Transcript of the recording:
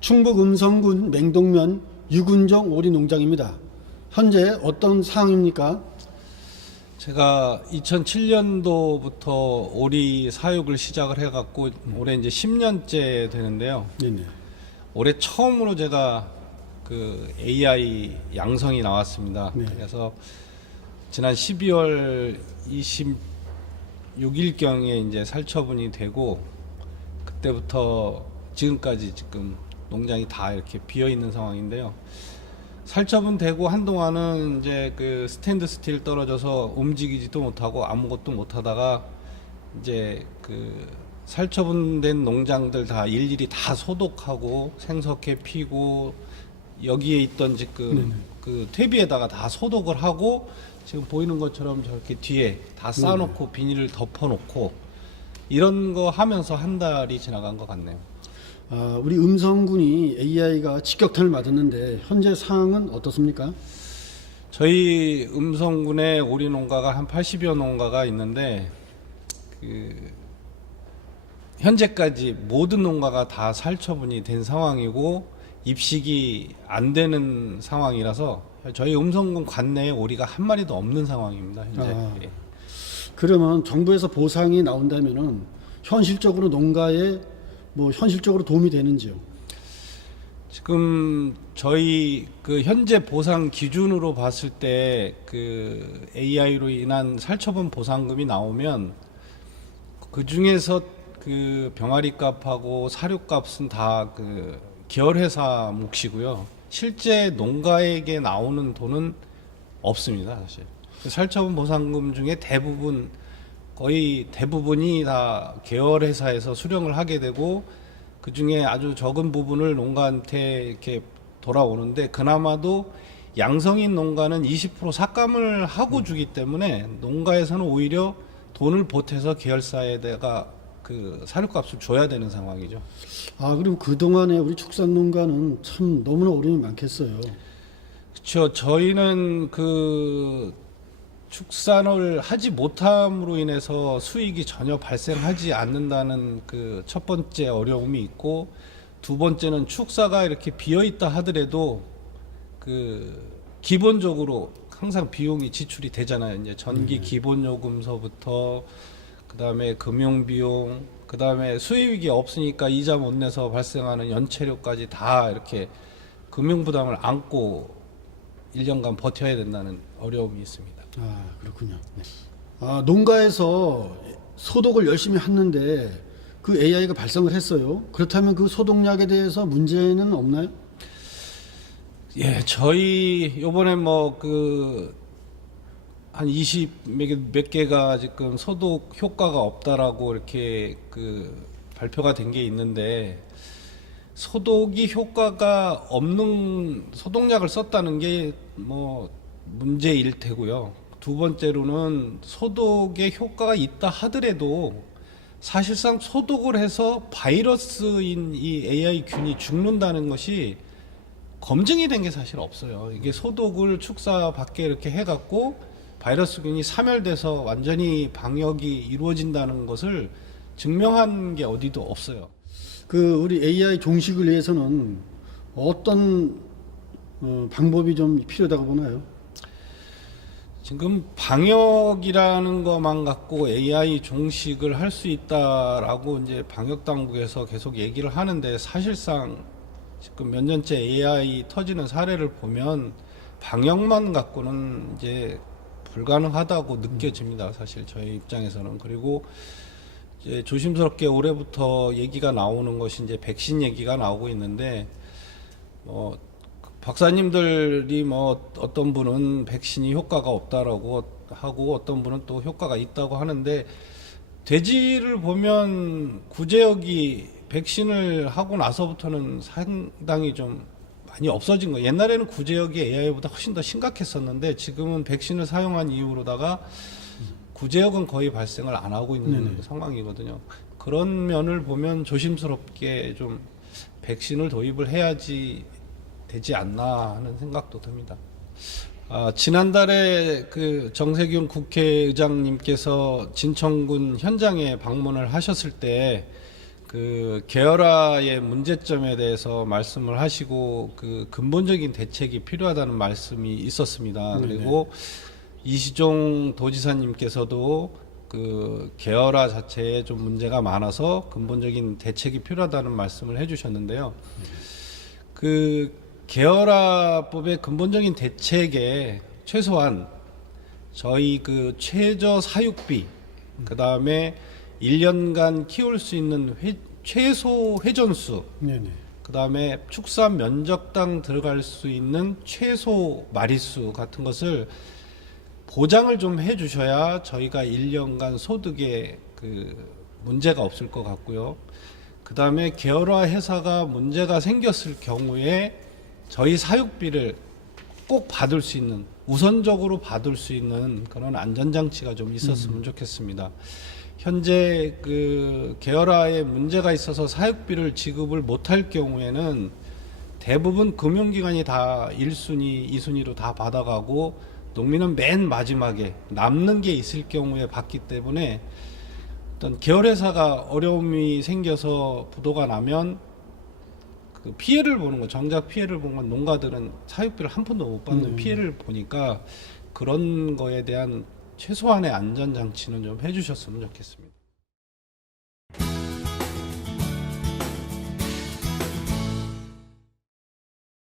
충북 음성군 맹동면 유군정 오리 농장입니다. 현재 어떤 상황입니까? 제가 2007년도부터 오리 사육을 시작을 해갖고 올해 이제 10년째 되는데요. 네네. 올해 처음으로 제가 그 AI 양성이 나왔습니다. 네. 그래서 지난 12월 26일경에 이제 살처분이 되고 그때부터 지금까지 지금 농장이 다 이렇게 비어 있는 상황인데요. 살처분 되고 한동안은 이제 그 스탠드 스틸 떨어져서 움직이지도 못하고 아무것도 못하다가 이제 그 살처분된 농장들 다 일일이 다 소독하고 생석회 피고 여기에 있던 지금 그 퇴비에다가 다 소독을 하고 지금 보이는 것처럼 저렇게 뒤에 다 쌓아놓고 비닐을 덮어놓고 이런 거 하면서 한 달이 지나간 것 같네요. 우리 음성군이 AI가 직격탄을 맞았는데 현재 상황은 어떻습니까? 저희 음성군에 오리 농가가 한 80여 농가가 있는데 그 현재까지 모든 농가가 다 살처분이 된 상황이고 입식이 안 되는 상황이라서 저희 음성군 관내에 오리가 한 마리도 없는 상황입니다. 현재. 예. 그러면 정부에서 보상이 나온다면은 현실적으로 농가에 현실적으로 도움이 되는지요? 지금 저희 그 현재 보상 기준으로 봤을 때 그 AI로 인한 살처분 보상금이 나오면 그 중에서 그 병아리 값하고 사료 값은 다 그 계열회사 몫이고요. 실제 농가에게 나오는 돈은 없습니다, 사실. 그 살처분 보상금 중에 거의 대부분이 다 계열회사에서 수령을 하게 되고 그 중에 아주 적은 부분을 농가한테 이렇게 돌아오는데 그나마도 양성인 농가는 20% 삭감을 하고 주기 때문에 농가에서는 오히려 돈을 보태서 계열사에다가 그 사료값을 줘야 되는 상황이죠. 그리고 그동안에 우리 축산농가는 참 너무나 어려움이 많겠어요. 그렇죠. 저희는 그 축산을 하지 못함으로 인해서 수익이 전혀 발생하지 않는다는 그 첫 번째 어려움이 있고 두 번째는 축사가 이렇게 비어 있다 하더라도 그 기본적으로 항상 비용이 지출이 되잖아요. 이제 전기 기본 요금서부터 그다음에 금융 비용, 그다음에 수익이 없으니까 이자 못 내서 발생하는 연체료까지 다 이렇게 금융 부담을 안고 1년간 버텨야 된다는 어려움이 있습니다. 그렇군요. 네. 농가에서 소독을 열심히 했는데 그 AI가 발생을 했어요. 그렇다면 그 소독약에 대해서 문제는 없나요? 예, 저희 요번에 한 20몇 개가 지금 소독 효과가 없다라고 이렇게 그 발표가 된 게 있는데 소독이 효과가 없는 소독약을 썼다는 게 문제일 테고요. 두 번째로는 소독의 효과가 있다 하더라도 사실상 소독을 해서 바이러스인 이 AI균이 죽는다는 것이 검증이 된 게 사실 없어요. 이게 소독을 축사 밖에 이렇게 해갖고 바이러스균이 사멸돼서 완전히 방역이 이루어진다는 것을 증명한 게 어디도 없어요. 우리 AI 종식을 위해서는 어떤 방법이 좀 필요하다고 보나요? 지금 방역이라는 것만 갖고 AI 종식을 할 수 있다라고 이제 방역 당국에서 계속 얘기를 하는데 사실상 지금 몇 년째 AI 터지는 사례를 보면 방역만 갖고는 이제 불가능하다고 느껴집니다. 사실 저희 입장에서는. 그리고 이제 조심스럽게 올해부터 얘기가 나오는 것이 이제 백신 얘기가 나오고 있는데 박사님들이 어떤 분은 백신이 효과가 없다라고 하고 어떤 분은 또 효과가 있다고 하는데 돼지를 보면 구제역이 백신을 하고 나서부터는 상당히 좀 많이 없어진 거예요. 옛날에는 구제역이 AI보다 훨씬 더 심각했었는데 지금은 백신을 사용한 이후로다가 구제역은 거의 발생을 안 하고 있는 상황이거든요. 그런 면을 보면 조심스럽게 좀 백신을 도입을 해야지 되지 않나 하는 생각도 듭니다. 지난달에 그 정세균 국회의장님께서 진천군 현장에 방문을 하셨을 때 그 계열화의 문제점에 대해서 말씀을 하시고 그 근본적인 대책이 필요하다는 말씀이 있었습니다. 네네. 그리고 이시종 도지사님께서도 그 계열화 자체에 좀 문제가 많아서 근본적인 대책이 필요하다는 말씀을 해주셨는데요. 그 계열화법의 근본적인 대책에 최소한 저희 그 최저 사육비, 그 다음에 1년간 키울 수 있는 최소 회전수, 네네. 그 다음에 축사 면적당 들어갈 수 있는 최소 마리수 같은 것을 보장을 좀 해주셔야 저희가 1년간 소득에 그 문제가 없을 것 같고요. 그 다음에 계열화 회사가 문제가 생겼을 경우에 저희 사육비를 꼭 받을 수 있는, 우선적으로 받을 수 있는 그런 안전장치가 좀 있었으면 좋겠습니다. 현재 그 계열화에 문제가 있어서 사육비를 지급을 못할 경우에는 대부분 금융기관이 다 1순위, 2순위로 다 받아가고 농민은 맨 마지막에 남는 게 있을 경우에 받기 때문에 어떤 계열회사가 어려움이 생겨서 부도가 나면 그 피해를 보는 거, 정작 피해를 본 건 농가들은 사육비를 한 푼도 못 받는 피해를 보니까 그런 거에 대한 최소한의 안전장치는 좀 해주셨으면 좋겠습니다.